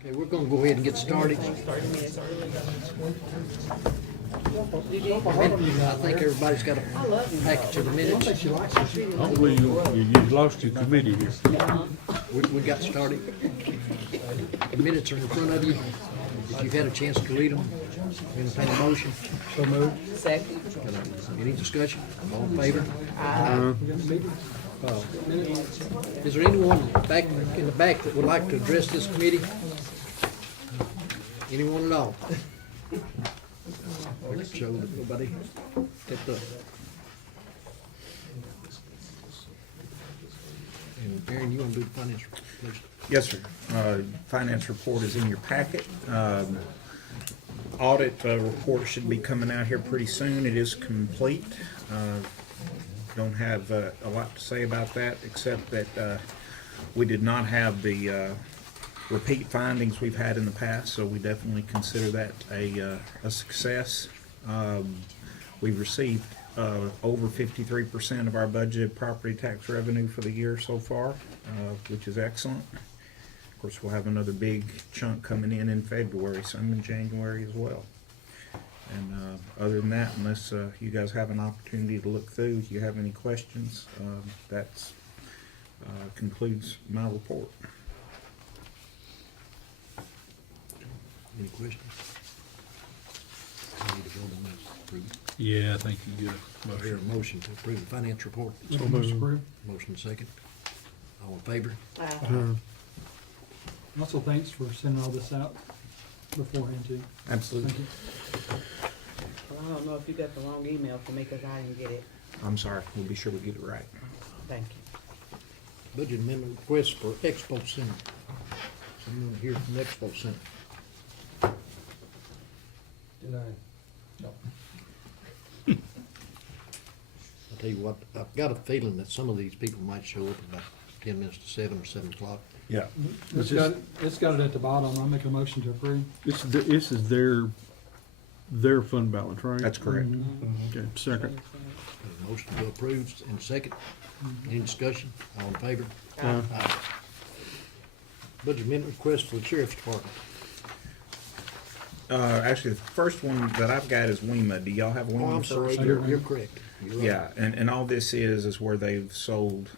Okay, we're gonna go ahead and get started. I think everybody's got a package of the minutes. Hopefully you lost your committee here. We got started. The minutes are in front of you. If you've had a chance to read them, entertain a motion. So moved. Second. Any discussion? All in favor? Is there anyone back in the back that would like to address this committee? Anyone at all? Let's show that nobody stepped up. And Aaron, you want to do the finance, please? Yes, sir. Finance report is in your packet. Audit report should be coming out here pretty soon. It is complete. Don't have a lot to say about that, except that we did not have the repeat findings we've had in the past, so we definitely consider that a success. We've received over 53% of our budgeted property tax revenue for the year so far, which is excellent. Of course, we'll have another big chunk coming in February, some in January as well. And other than that, unless you guys have an opportunity to look through, if you have any questions, that concludes my report. Any questions? I need to vote on this. Approve. Yeah, I think you get I hear a motion to approve the finance report. Motion second. All in favor? Also, thanks for sending all this out beforehand too. Absolutely. Thank you. Well, I don't know if you got the wrong email for me, cause I didn't get it. I'm sorry. We'll be sure we get it right. Thank you. Budget amendment request for Expo Center. Someone here from Expo Center. Did I? No. I'll tell you what, I've got a feeling that some of these people might show up about 10 minutes to 7 or 7 o'clock. Yeah. It's got it at the bottom. I'll make a motion to approve. This is their fund balance, right? That's correct. Okay, second. Got a motion to approve and second. Any discussion? All in favor? Aye. Aye. Budget amendment request for the Sheriff's Department. Actually, the first one that I've got is WEMA. Do y'all have WEMA Oh, I'm first? sorry, you're correct. You're right. Yeah, and all this is where they've sold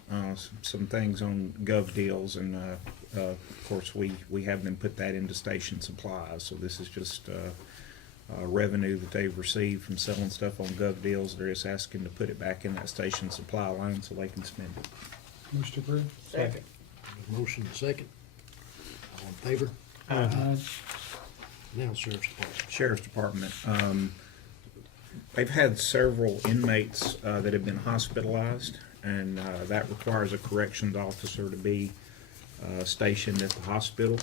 some things on Gov Deals, and of course we have them put that into station supplies. So this is just revenue that they've received from selling stuff on Gov Deals. They're just asking to put it back in that station supply line so they can spend it. Motion to approve. Second. Motion second. All in favor? Aye. Now Sheriff's Department. Sheriff's Department. They've had several inmates that have been hospitalized, and that requires a corrections officer to be stationed at the hospital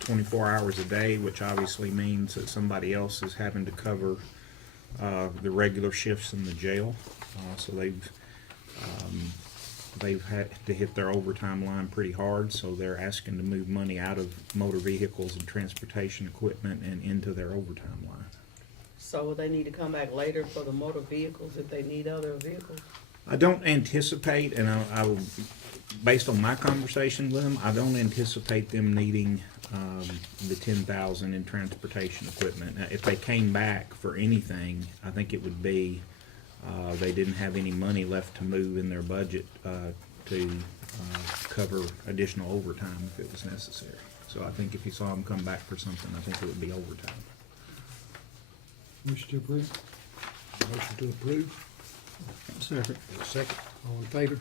24 hours a day, which obviously means that somebody else is having to cover the regular shifts in the jail. So they've had to hit their overtime line pretty hard, so they're asking to move money out of motor vehicles and transportation equipment and into their overtime line. So will they need to come back later for the motor vehicles if they need other vehicles? I don't anticipate, and I will, based on my conversation with them, I don't anticipate them needing the 10,000 in transportation equipment. Now, if they came back for anything, I think it would be they didn't have any money left to move in their budget to cover additional overtime if it was necessary. So I think if you saw them come back for something, I think it would be overtime. Motion to approve. Motion to approve. Second. Second. All in favor?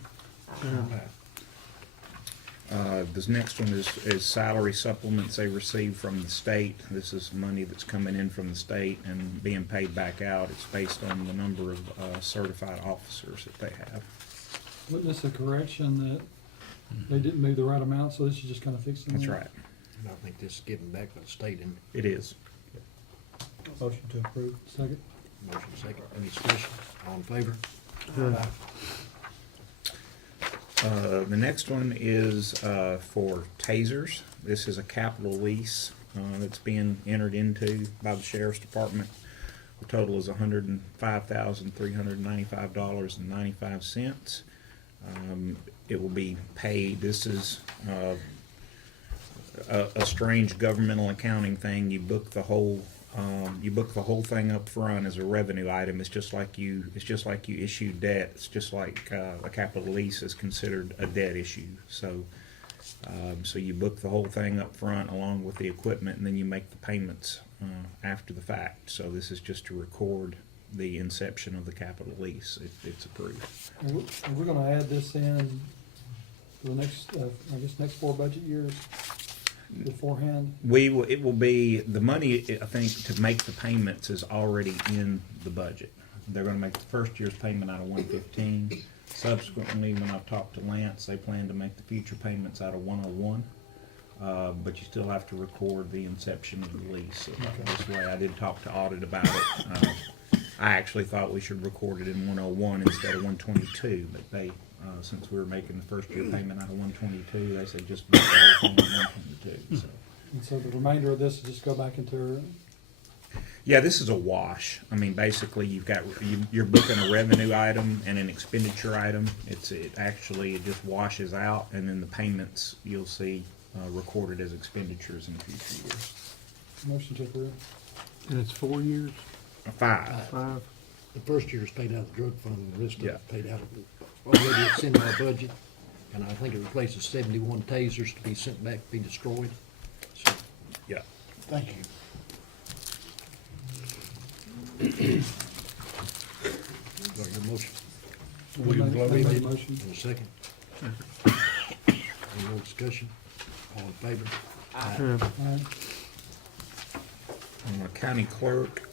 Aye. This next one is salary supplements they receive from the state. This is money that's coming in from the state and being paid back out. It's based on the number of certified officers that they have. Wasn't this a correction that they didn't move the right amount, so this is just kind of fixing it? That's right. And I think this is given back by the state, and It is. Motion to approve. Second. motion second. Any discussion? All in favor? The next one is for tasers. This is a capital lease that's being entered into by the Sheriff's Department. The total is $105,395.95. It will be paid. This is a strange governmental accounting thing. You book the whole thing up front as a revenue item. It's just like you issue debt. It's just like a capital lease is considered a debt issue. So you book the whole thing up front along with the equipment, and then you make the payments after the fact. So this is just to record the inception of the capital lease if it's approved. Are we gonna add this in for the next, I guess, next 4 budget years beforehand? It will be, the money, I think, to make the payments is already in the budget. They're gonna make the first year's payment out of 115. Subsequently, when I've talked to Lance, they plan to make the future payments out of 101. But you still have to record the inception of the lease. This way, I did talk to Audit about it. I actually thought we should record it in 101 instead of 122, but they, since we were making the first year payment out of 122, they said just make the whole thing 122. So. And so the remainder of this will just go back into, Yeah, this is a wash. I mean, basically, you're booking a revenue item and an expenditure item. It just washes out, and then the payments you'll see recorded as expenditures in future years. motion to approve. And it's 4 years, 5. 5? The first year is paid out of the drug fund, and the rest of Yeah. it's paid out of, already it's in our budget. And I think it replaces 71 tasers to be sent back, to be destroyed. So, Yeah. thank you. Got your motion? William Glover made made the motion. In a second. Any more discussion? All in favor? Aye. County clerk,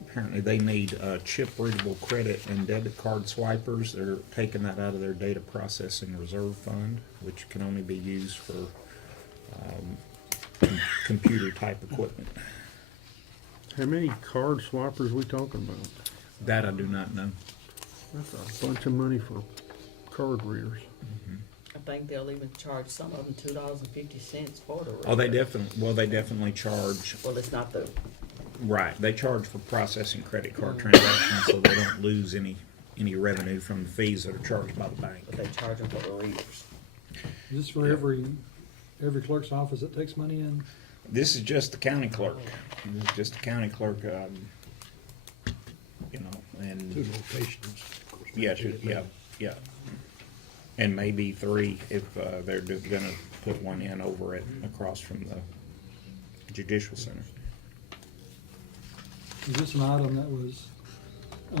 apparently they need chip readable credit and debit card swipers. They're taking that out of their data processing reserve fund, which can only be used for computer type equipment. How many card swappers we talking about? That I do not know. That's a bunch of money for card readers. I think they'll even charge some of them $2.50 for the. Oh, they definitely charge. Well, it's not the, Right, they charge for processing credit card transactions, so they don't lose any revenue from the fees that are charged by the bank. but they charge them for the readers. Is this for every clerk's office that takes money in? This is just the county clerk. This is just the county clerk, and. 2 locations. Of course, Yeah. And maybe 3 if they're gonna put one in over across from the judicial center. Is this an item that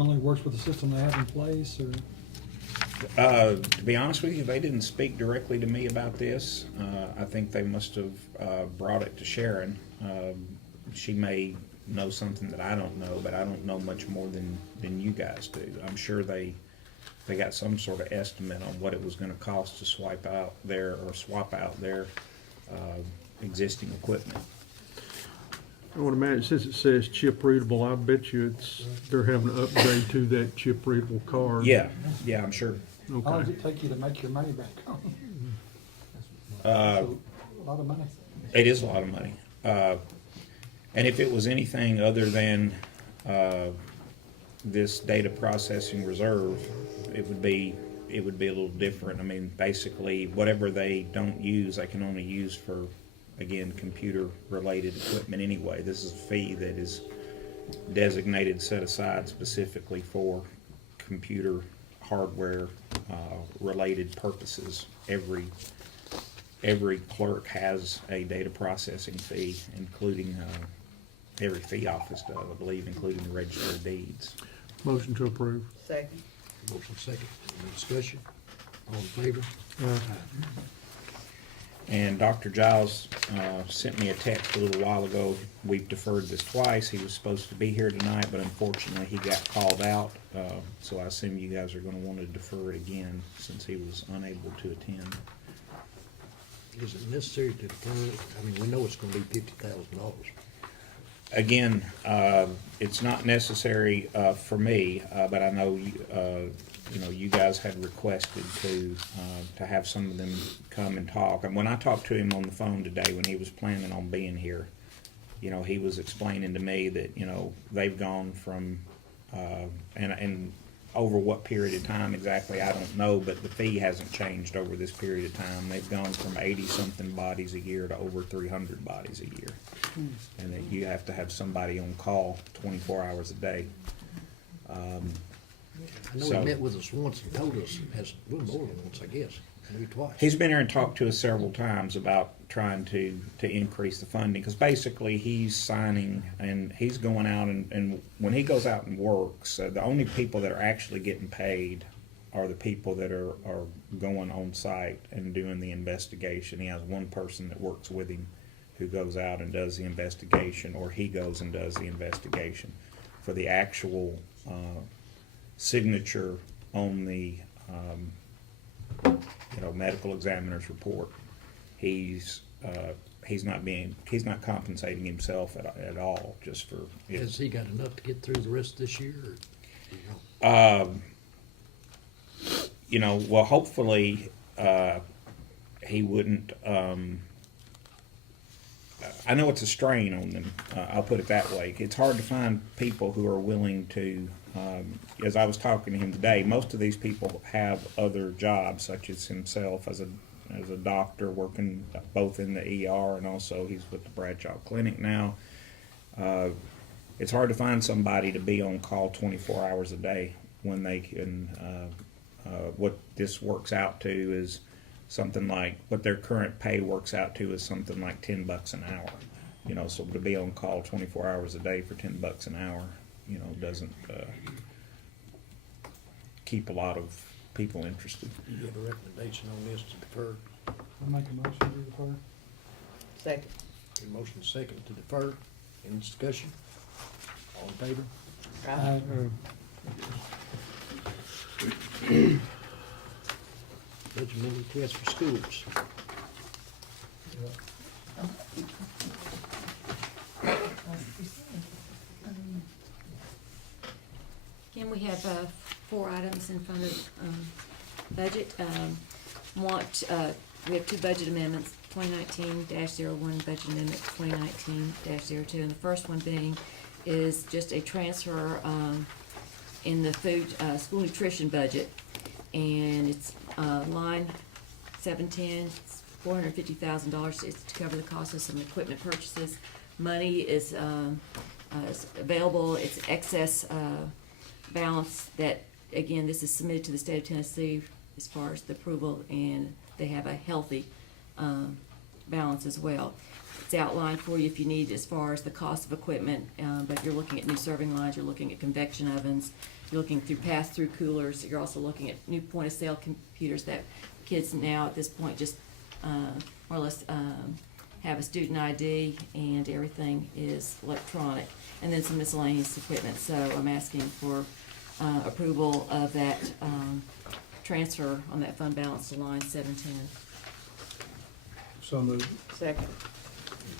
only works with the system they have in place, or? To be honest with you, they didn't speak directly to me about this. I think they must have brought it to Sharon. She may know something that I don't know, but I don't know much more than you guys do. I'm sure they got some sort of estimate on what it was gonna cost to swap out their existing equipment. I would imagine since it says chip readable, I bet you they're having an upgrade to that chip readable card. Yeah, I'm sure. How long does Okay. it take you to make your money back home? Uh, So, a lot of money. It is a lot of money. And if it was anything other than this data processing reserve, it would be a little different. I mean, basically, whatever they don't use, they can only use for, again, computer-related equipment anyway. This is a fee that is designated, set aside specifically for computer hardware related purposes. Every clerk has a data processing fee, including every fee office does, I believe, including the register of deeds. Motion to approve. Second. Motion second. Any discussion? All in favor? And Dr. Giles sent me a text a little while ago. We've deferred this twice. He was supposed to be here tonight, but unfortunately he got called out. So I assume you guys are going to want to defer it again since he was unable to attend. Is it necessary to defer it? I mean, we know it's gonna be $50,000. Again, it's not necessary for me, but I know you guys had requested to have some of them come and talk. And when I talked to him on the phone today, when he was planning on being here, he was explaining to me that they've gone from and over what period of time exactly, I don't know, but the fee hasn't changed over this period of time. They've gone from 80-something bodies a year to over 300 bodies a year. And that you have to have somebody on call 24 hours a day. I know So- he met with us once and told us, has, well, more than once, I guess, maybe twice. He's been here and talked to us several times about trying to increase the funding, because basically he's signing and he's going out and when he goes out and works, the only people that are actually getting paid are the people that are going on site and doing the investigation. He has one person that works with him who goes out and does the investigation, or he goes and does the investigation. For the actual signature on the medical examiner's report, he's not compensating himself at all, just for Has he got enough to get through the rest of this year, or, you know? well, hopefully he wouldn't. I know it's a strain on them. I'll put it that way. It's hard to find people who are willing to. As I was talking to him today, most of these people have other jobs, such as himself as a doctor working both in the ER and also he's with the Bradshaw Clinic now. It's hard to find somebody to be on call 24 hours a day when they can. What this works out to is something like what their current pay works out to is something like $10 an hour. So to be on call 24 hours a day for $10 an hour, doesn't keep a lot of people interested. You have a recommendation on this to defer? I make a motion to defer. Second. Your motion is second to defer. Any discussion? All in favor? Aye. Budget amendment request for schools. Again, we have 4 items in front of budget. We have 2 budget amendments, 2019-01 budget amendment, 2019-02. And the first one being is just a transfer in the food, school nutrition budget. And it's line 710, it's $450,000. It's to cover the cost of some equipment purchases. Money is available. It's excess balance that, again, this is submitted to the state of Tennessee as far as the approval, and they have a healthy balance as well. It's outlined for you if you need as far as the cost of equipment, but you're looking at new serving lines, you're looking at convection ovens, you're looking through pass-through coolers, you're also looking at new point-of-sale computers that kids now at this point just more or less have a student ID, and everything is electronic, and then some miscellaneous equipment. So I'm asking for approval of that transfer on that fund balance to line 710. So moved. Second.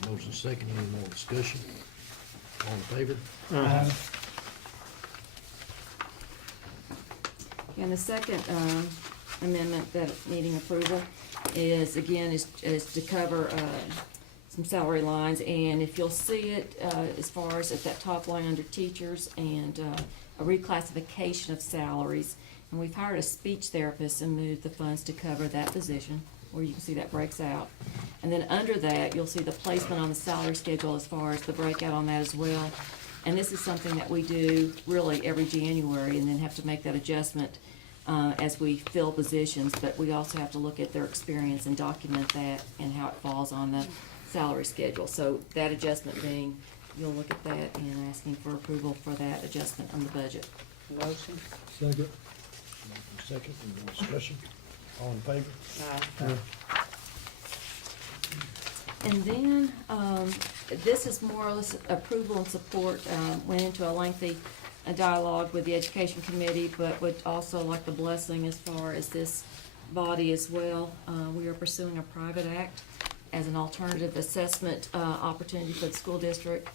Your motion is second. Any more discussion? All in favor? Aye. And the second amendment that needing approval is, again, is to cover some salary lines. And if you'll see it, as far as at that top line under teachers and a reclassification of salaries. And we've hired a speech therapist and moved the funds to cover that position, where you can see that breaks out. And then under that, you'll see the placement on the salary schedule as far as the breakout on that as well. And this is something that we do really every January, and then have to make that adjustment as we fill positions. But we also have to look at their experience and document that and how it falls on the salary schedule. So that adjustment being, you'll look at that and asking for approval for that adjustment on the budget. Motion. Second. Motion second. Any more discussion? All in favor? Aye. And then, this is more or less approval and support, went into a lengthy dialogue with the education committee, but would also like the blessing as far as this body as well. We are pursuing a private act as an alternative assessment opportunity for the school district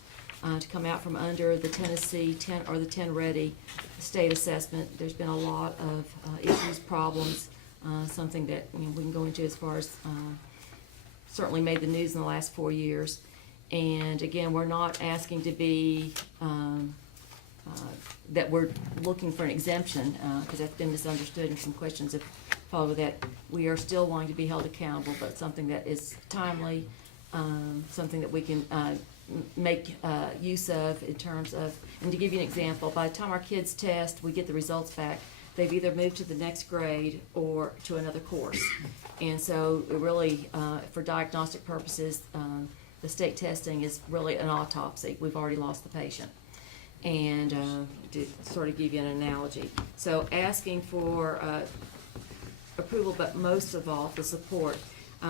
to come out from under the Tennessee 10 or the 10 Ready state assessment. There's been a lot of issues, problems, something that we can go into as far as certainly made the news in the last 4 years. And again, we're not asking to be that we're looking for an exemption, because that's been misunderstood and some questions have followed with that. We are still wanting to be held accountable, but something that is timely, something that we can make use of in terms of, and to give you an example, by the time our kids test, we get the results back, they've either moved to the next grade or to another course. And so it really, for diagnostic purposes, the state testing is really an autopsy. We've already lost the patient. And to sort of give you an analogy. So asking for approval, but most of all, the support.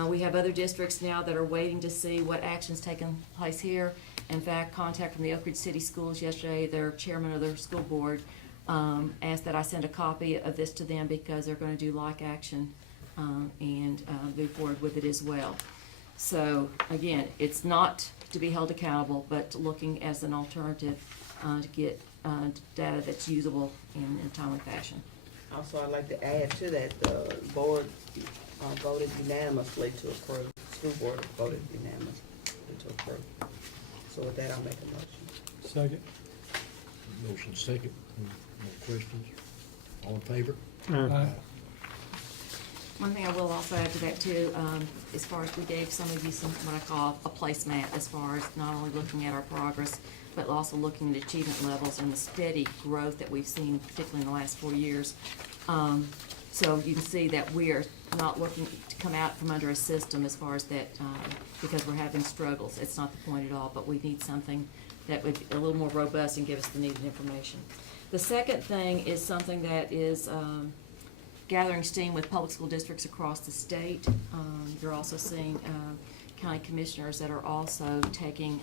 We have other districts now that are waiting to see what action's taken place here. In fact, contact from the Oak Ridge City Schools yesterday, their chairman of their school board asked that I send a copy of this to them because they're going to do like action and move forward with it as well. So again, it's not to be held accountable, but looking as an alternative to get data that's usable in a timely fashion. Also, I'd like to add to that, the board voted unanimously to approve, school board voted unanimously to approve. So with that, I'll make a motion. Second. Motion second. No questions? All in favor? Aye. One thing I will also add to that too, as far as we gave some of you some, what I call a placemat, as far as not only looking at our progress, but also looking at achievement levels and the steady growth that we've seen, particularly in the last 4 years. So you can see that we are not looking to come out from under a system as far as that, because we're having struggles. It's not the point at all, but we need something that would be a little more robust and give us the needed information. The second thing is something that is gathering steam with public school districts across the state. You're also seeing county commissioners that are also taking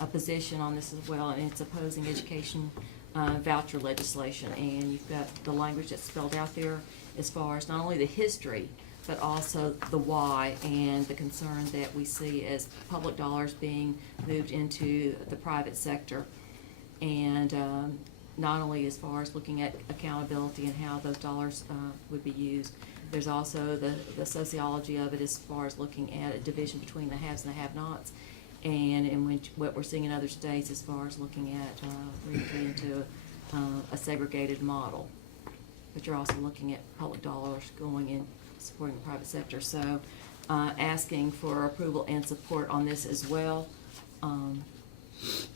a position on this as well, and it's opposing education voucher legislation. And you've got the language that's spelled out there as far as not only the history, but also the why and the concern that we see as public dollars being moved into the private sector. And not only as far as looking at accountability and how those dollars would be used, there's also the sociology of it as far as looking at a division between the haves and the have-nots, and in which what we're seeing in other states as far as looking at re-entry into a segregated model. But you're also looking at public dollars going in supporting the private sector. So asking for approval and support on this as well.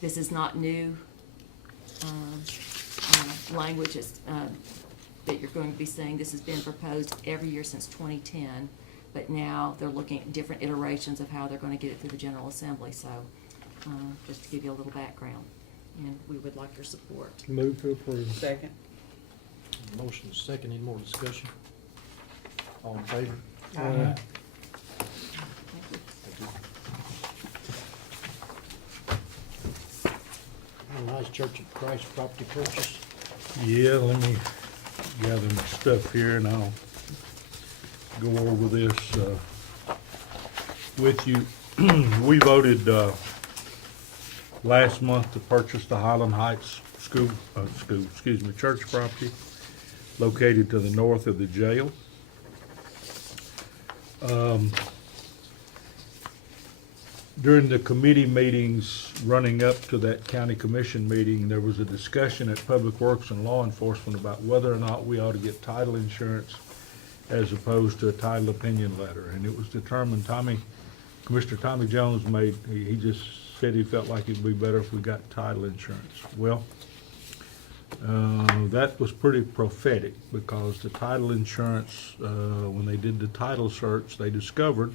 This is not new language that you're going to be seeing. This has been proposed every year since 2010, but now they're looking at different iterations of how they're going to get it through the General Assembly. So just to give you a little background, and we would like your support. Move to approve. Second. Motion second. Any more discussion? All in favor? Aye. Thank you. Nice Church of Christ property purchase. Yeah, let me gather my stuff here and I'll go over this with you. We voted last month to purchase the Highland Heights church property located to the north of the jail. During the committee meetings running up to that county commission meeting, there was a discussion at Public Works and Law Enforcement about whether or not we ought to get title insurance as opposed to a title opinion letter. And it was determined, Commissioner Tommy Jones he just said he felt like it'd be better if we got title insurance. Well, that was pretty prophetic, because the title insurance, when they did the title search, they discovered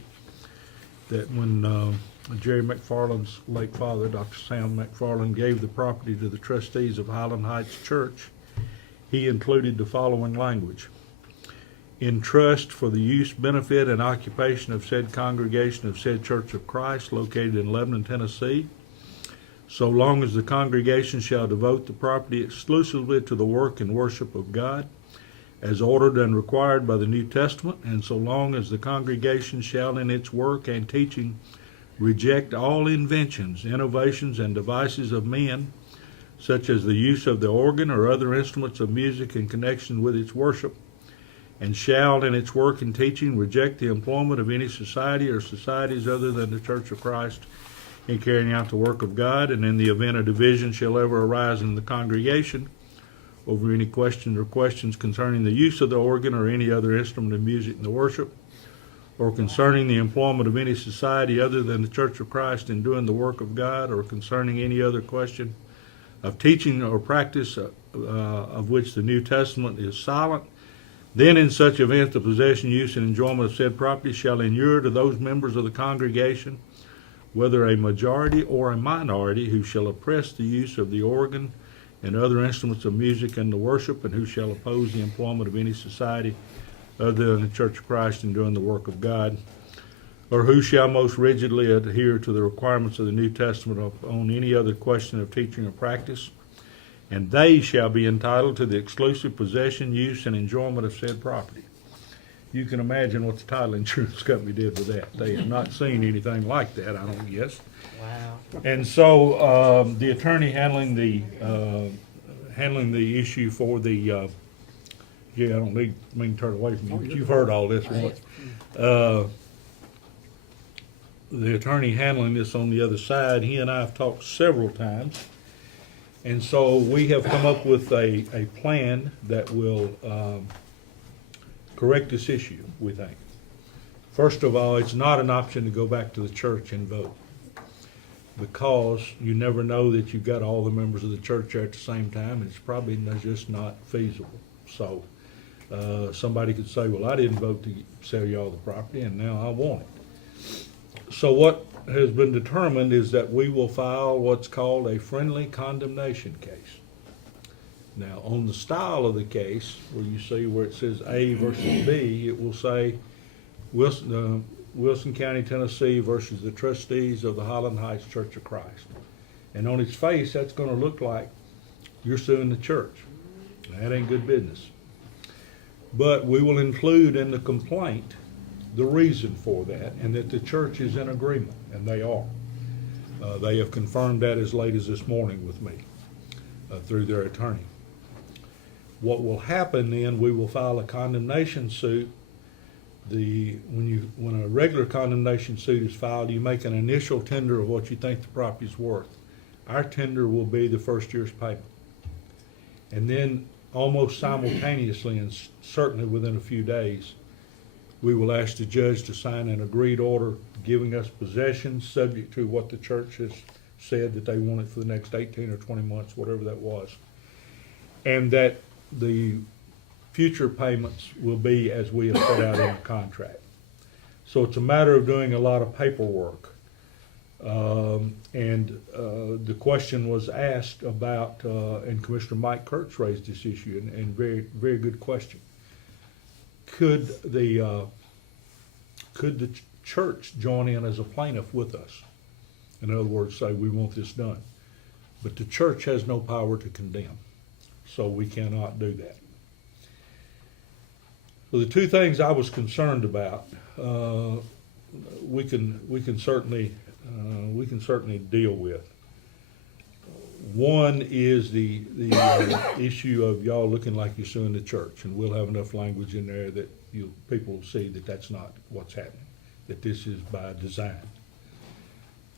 that when Jerry McFarland's late father, Dr. Sam McFarland, gave the property to the trustees of Highland Heights Church, he included the following language: in trust for the use, benefit, and occupation of said congregation of said Church of Christ located in Lebanon, Tennessee, so long as the congregation shall devote the property exclusively to the work and worship of God, as ordered and required by the New Testament, and so long as the congregation shall in its work and teaching reject all inventions, innovations, and devices of men, such as the use of the organ or other instruments of music in connection with its worship, and shall in its work and teaching reject the employment of any society or societies other than the Church of Christ in carrying out the work of God, and in the event a division shall ever arise in the congregation over any questions concerning the use of the organ or any other instrument of music in the worship, or concerning the employment of any society other than the Church of Christ in doing the work of God, or concerning any other question of teaching or practice of which the New Testament is silent, then in such event the possession, use, and enjoyment of said property shall inure to those members of the congregation, whether a majority or a minority, who shall oppress the use of the organ and other instruments of music in the worship, and who shall oppose the employment of any society other than the Church of Christ in doing the work of God, or who shall most rigidly adhere to the requirements of the New Testament on any other question of teaching or practice, and they shall be entitled to the exclusive possession, use, and enjoyment of said property. You can imagine what the title insurance company did with that. They have not seen anything like that, I don't guess. Wow. And so the attorney handling the issue for the I don't mean to turn away from you, but you've heard all this once. The attorney handling this on the other side, he and I have talked several times, and so we have come up with a plan that will correct this issue, we think. First of all, it's not an option to go back to the church and vote, because you never know that you've got all the members of the church there at the same time, and it's probably just not feasible. So somebody could say, well, I didn't vote to sell y'all the property, and now I want it. So what has been determined is that we will file what's called a friendly condemnation case. Now, on the style of the case, where you see where it says A versus B, it will say Wilson County, Tennessee versus the trustees of the Highland Heights Church of Christ. And on its face, that's going to look like you're suing the church. That ain't good business. But we will include in the complaint the reason for that, and that the church is in agreement, and they are. They have confirmed that as late as this morning with me through their attorney. What will happen then, we will file a condemnation suit. When a regular condemnation suit is filed, you make an initial tender of what you think the property is worth. Our tender will be the first year's payment. And then almost simultaneously, and certainly within a few days, we will ask the judge to sign an agreed order giving us possession, subject to what the church has said that they wanted for the next 18 or 20 months, whatever that was. And that the future payments will be as we have set out in the contract. So it's a matter of doing a lot of paperwork. The question was asked about, and Commissioner Mike Kurtz raised this issue, and very, very good question. Could the church join in as a plaintiff with us? In other words, say we want this done. But the church has no power to condemn, so we cannot do that. So the two things I was concerned about, we can certainly deal with. One is the issue of y'all looking like you're suing the church, and we'll have enough language in there that people will see that that's not what's happening, that this is by design.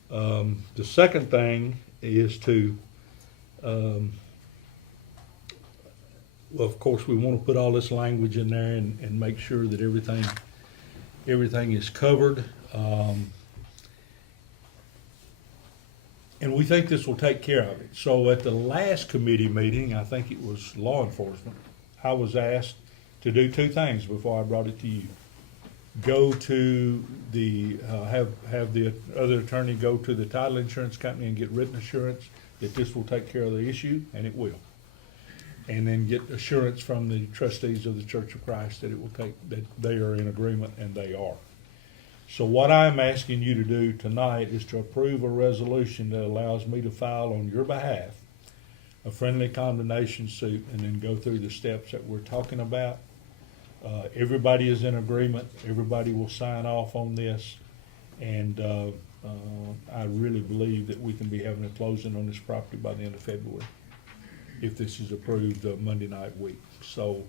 The second thing is to, well, of course, we want to put all this language in there and make sure that everything is covered. And we think this will take care of it. So at the last committee meeting, I think it was law enforcement, I was asked to do two things before I brought it to you. Go to the, have the other attorney go to the title insurance company and get written assurance that this will take care of the issue, and it will. And then get assurance from the trustees of the Church of Christ that it will take, that they are in agreement, and they are. So what I'm asking you to do tonight is to approve a resolution that allows me to file on your behalf a friendly condemnation suit, and then go through the steps that we're talking about. Everybody is in agreement. Everybody will sign off on this, and I really believe that we can be having a closing on this property by the end of February, if this is approved Monday night week. So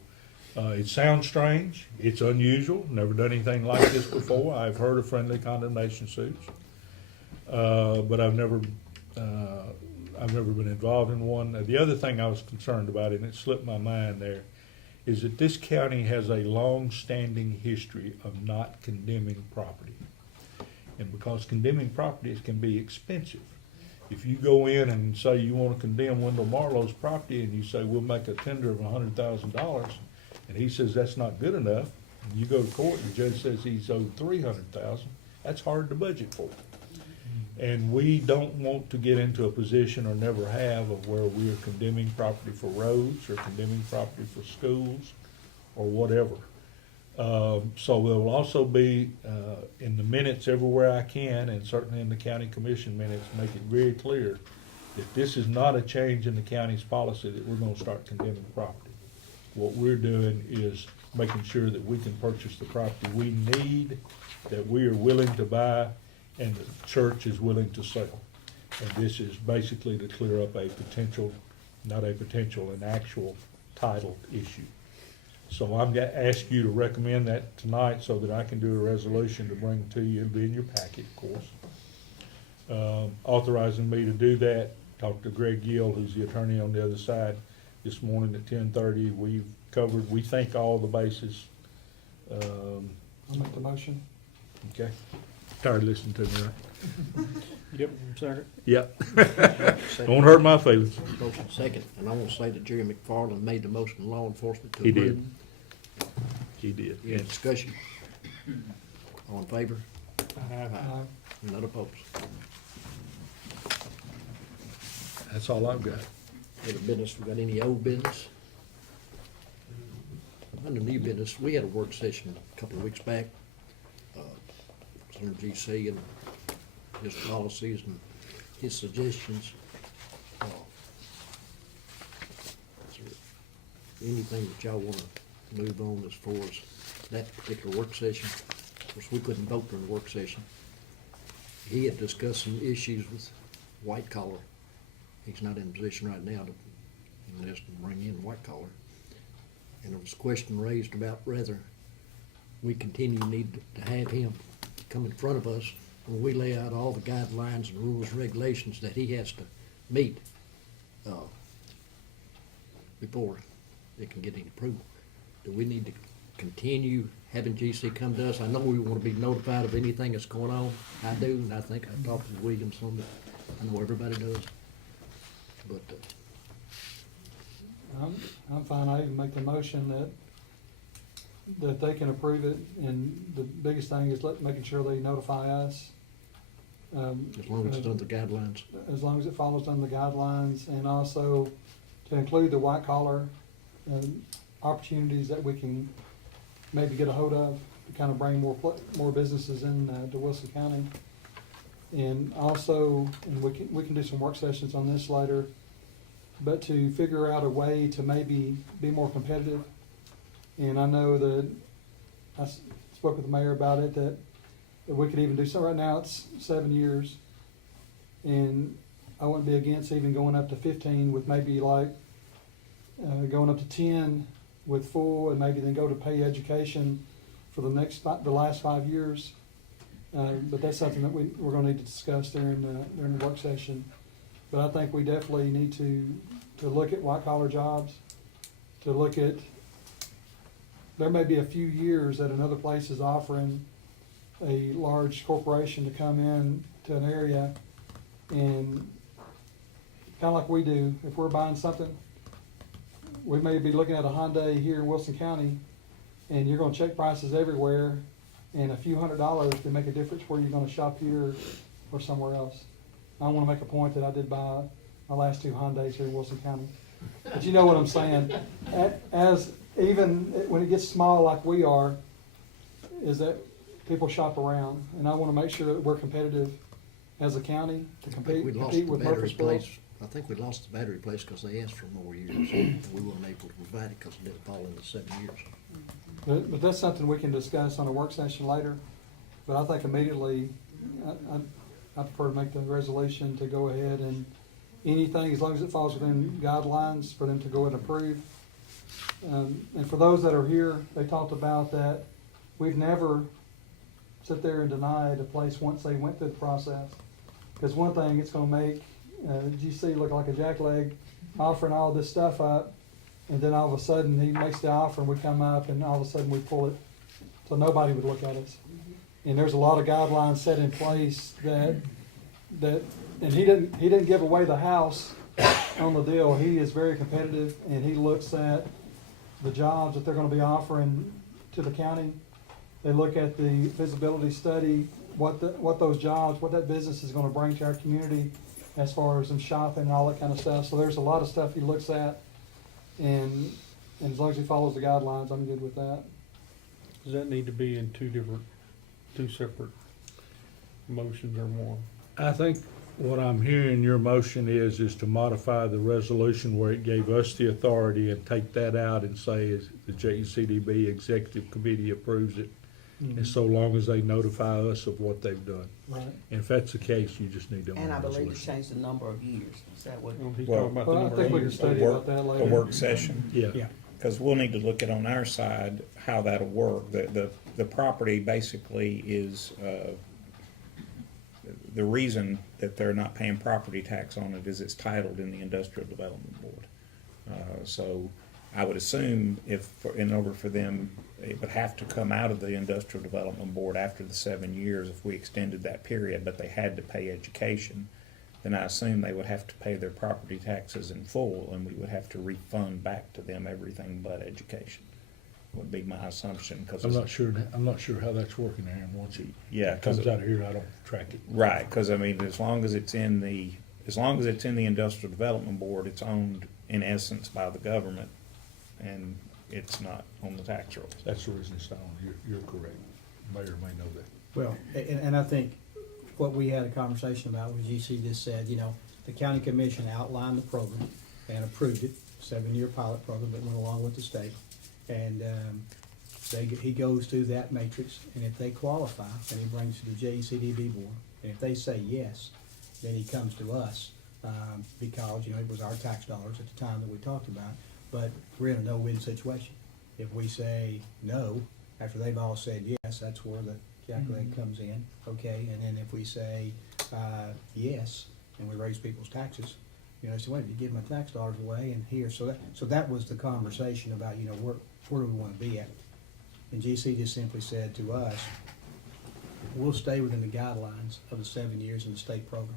it sounds strange. It's unusual. Never done anything like this before. I've heard of friendly condemnation suits. but I've never been involved in one. The other thing I was concerned about, and it slipped my mind there, is that this county has a long-standing history of not condemning property. And because condemning properties can be expensive, if you go in and say you want to condemn Wendell Marlowe's property and you say, we'll make a tender of $100,000, and he says that's not good enough, and you go to court and the judge says he's owed $300,000, that's hard to budget for. And we don't want to get into a position, or never have, of where we are condemning property for roads or condemning property for schools or whatever. So there will also be, in the minutes everywhere I can, and certainly in the county commission minutes, make it very clear that this is not a change in the county's policy that we're gonna start condemning property. What we're doing is making sure that we can purchase the property we need, that we are willing to buy, and the church is willing to sell. And this is basically to clear up a potential, not a potential, an actual title issue. So I'm gonna ask you to recommend that tonight so that I can do a resolution to bring to you. It'll be in your packet, of course. Authorizing me to do that. Talked to Greg Gill, who's the attorney on the other side, this morning at 10:30. We've covered, we think, all the bases. I'll make the motion. Okay. Tired of listening to me, right? Yep, second. Yep. Don't hurt my feelings. Motion second, and I want to say that Jerry McFarland made the motion in law enforcement to He approve. did. He did. Any discussion? All in favor? Aye. None opposed. That's all I've got. Any business, we got any old business? Under new business, we had a work session a couple of weeks back, on GC and his policies and his suggestions. Is there anything that y'all wanna move on as far as that particular work session? Of course, we couldn't vote during the work session. He had discussed some issues with white collar. He's not in a position right now to enlist and bring in white collar. And there was a question raised about whether we need to have him come in front of us when we lay out all the guidelines and rules and regulations that he has to meet before it can get any approval. Do we need to continue having GC come to us? I know we want to be notified of anything that's going on. I do, and I think I've talked to Williams on it. I know everybody does. But I'm fine. I even make the motion that they can approve it, and the biggest thing is making sure they notify us. as long as it's under the guidelines. As long as it follows under the guidelines, and also to include the white collar opportunities that we can maybe get a hold of to kind of bring more businesses in to Wilson County. And also, and we can do some work sessions on this later, but to figure out a way to maybe be more competitive. And I know that I spoke with the mayor about it, that we could even do so. Right now it's 7 years, and I wouldn't be against even going up to 15 with maybe like going up to 10 with full, and maybe then go to pay education for the last 5 years. But that's something that we're going to need to discuss during the work session. But I think we definitely need to look at white collar jobs, to look at, there may be a few years that another place is offering a large corporation to come in to an area, and kind of like we do, if we're buying something, we may be looking at a Hyundai here in Wilson County, and you're gonna check prices everywhere, and a few $100s can make a difference where you're gonna shop here or somewhere else. I wanna make a point that I did buy my last 2 Hyundais here in Wilson County. But you know what I'm saying? As even when it gets small like we are, is that people shop around, and I wanna make sure that we're competitive as a county to I think we lost the compete with battery Murfreesboro. place. I think we lost the battery place because they asked for more years. We weren't able to provide it because it didn't fall into 7 years. But that's something we can discuss on a work session later. But I think immediately, I prefer to make the resolution to go ahead and anything, as long as it falls within guidelines, for them to go ahead and approve. And for those that are here, they talked about that we've never sit there and denied a place once they went through the process. Because one thing, it's gonna make, GC look like a jackleg, offering all this stuff up, and then all of a sudden, he makes the offer, and we come up, and all of a sudden, we pull it, so nobody would look at us. And there's a lot of guidelines set in place that, and he didn't give away the house on the deal. He is very competitive, and he looks at the jobs that they're gonna be offering to the county. They look at the visibility study, what those jobs, what that business is gonna bring to our community as far as them shopping and all that kind of stuff. So there's a lot of stuff he looks at, and as long as he follows the guidelines, I'm good with that. Does that need to be in two separate motions or more? I think what I'm hearing your motion is to modify the resolution where it gave us the authority and take that out and say is the JCDB Executive Committee approves it. And so long as they notify us of what they've done. Right. And if that's the case, you just need to. And I believe to change the number of years, is that what? He's Well- talking about the Well, I number think of we can years. study about that A later. work session. Yeah. Because we'll need to look at on our side how that'll work. The property basically is, the reason that they're not paying property tax on it is it's titled in the Industrial Development Board. So I would assume in order for them, it would have to come out of the Industrial Development Board after the 7 years if we extended that period, but they had to pay education. Then I assume they would have to pay their property taxes in full, and we would have to refund back to them everything but education, would be my assumption, because. I'm not sure how that's working, Aaron, once it Yeah, comes 'cause- out of here, I don't track it. Right, because I mean, as long as it's in the Industrial Development Board, it's owned in essence by the government, and it's not on the tax rolls. That's the reason it's not on, you're correct. Mayor may know that. Well, and I think what we had a conversation about was GC just said, the county commission outlined the program and approved it, 7-year pilot program that went along with the state. And he goes through that matrix, and if they qualify, then he brings to the JECDB board. And if they say yes, then he comes to us, because, it was our tax dollars at the time that we talked about. But we're in a no-win situation. If we say no, after they've all said yes, that's where the jackleg comes in, okay? And then if we say, yes, and we raise people's taxes, so wait, you give my tax dollars away and here, so that was the conversation about, where do we wanna be at? And GC just simply said to us, we'll stay within the guidelines of the 7 years in the state program.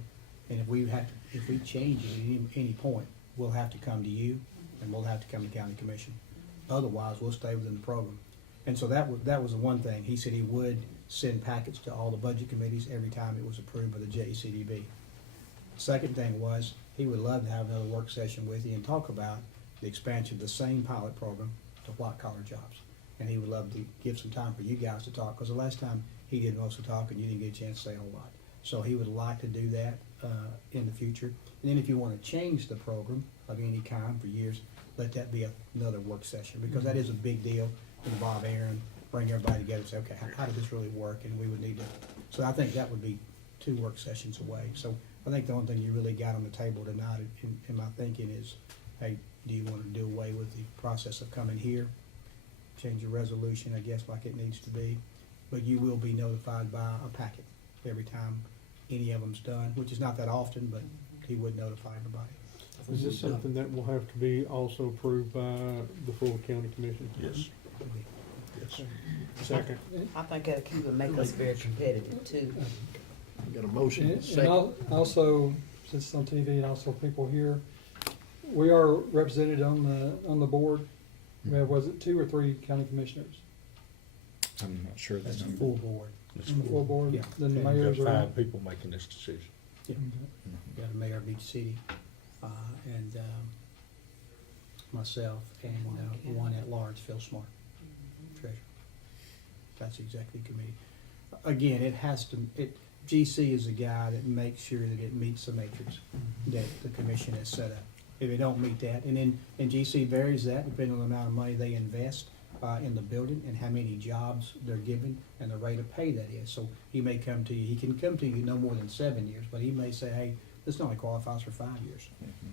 And if we change it at any point, we'll have to come to you, and we'll have to come to county commission. Otherwise, we'll stay within the program. And so that was the one thing. He said he would send packets to all the budget committees every time it was approved by the JECDB. Second thing was, he would love to have another work session with you and talk about the expansion of the same pilot program to white-collar jobs. And he would love to give some time for you guys to talk, because the last time he did most of the talking, you didn't get a chance to say a whole lot. So he would like to do that in the future. And then if you want to change the program of any kind for years, let that be another work session, because that is a big deal. Involve Aaron, bring everybody together and say, okay, how does this really work? And we would need to, so I think that would be 2 work sessions away. So I think the only thing you really got on the table tonight, in my thinking, is, hey, do you want to do away with the process of coming here? Change your resolution, I guess, like it needs to be, but you will be notified by a packet every time any of them's done, which is not that often, but he would notify everybody. Is this something that will have to be also approved by the full county commission? Yes, yes. Second. I think that'll keep it, make us very competitive too. Got a motion, And second. also, since it's on TV and also people here, we are represented on the board. We have, was it 2 or 3 county commissioners? I'm not sure the That's a number. full board. It's On the full board? Yeah. Then the Yeah, We've mayors got are. 5 people making this decision. Yeah. Got a mayor of each city, and myself, and one at large, Phil Smart, treasurer. That's the executive committee. Again, GC is the guy that makes sure that it meets the matrix that the commission has set up. If it don't meet that, and GC varies that depending on the amount of money they invest in the building and how many jobs they're given and the rate of pay that is. So he may come to you, he can come to you no more than 7 years, but he may say, hey, this only qualifies for 5 years.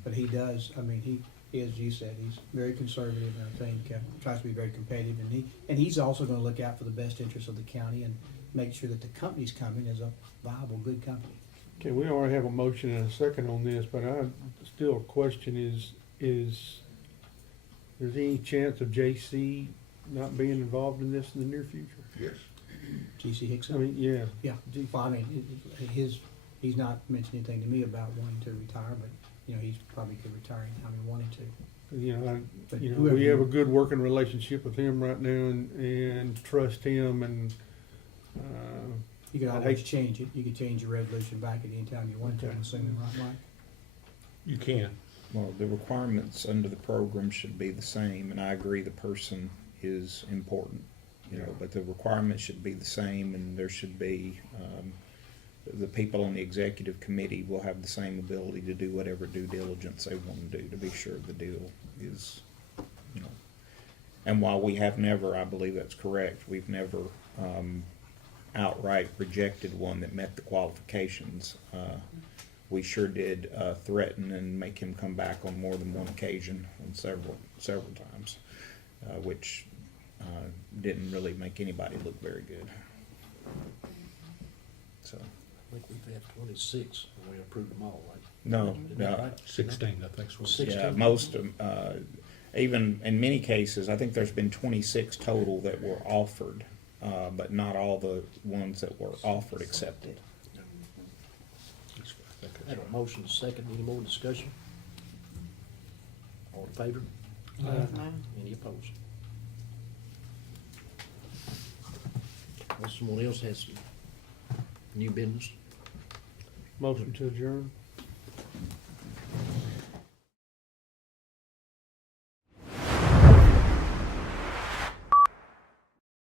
But he does, as you said, he's very conservative, and I think tries to be very competitive, and he's also gonna look out for the best interest of the county and make sure that the company's coming is a viable, good company. Okay, we already have a motion and a second on this, but I still question is there's any chance of JC not being involved in this in the near future? Yes. G.C. I Hickson? mean, yeah. Yeah, well, I mean, he's not mentioned anything to me about wanting to retire, but, you know, he's probably could retire anytime he wanted to. You know, But we whoever- have a good working relationship with him right now and trust him and, You could I'd always hate- change it, you could change your resolution back at any time you wanted to, I'm assuming, right, Mike? You can. Well, the requirements under the program should be the same, and I agree the person is important, you know, but the requirements should be the same, and there should be, the people on the executive committee will have the same ability to do whatever due diligence they want to do to be sure the deal is, you know. And while we have never, I believe that's correct, we've never, outright rejected one that met the qualifications. We sure did threaten and make him come back on more than one occasion, on several times, which didn't really make anybody look very good. So, I think we've had 26, and we approved them all, right? no, Isn't that no. right? 16, I think. is what it is. 16? Yeah, most, even in many cases, I think there's been 26 total that were offered, but not all the ones that were offered accepted. I think I that's have a motion, second, any more discussion? All in favor? Any opposed? Unless someone else has some new business? motion to adjourn.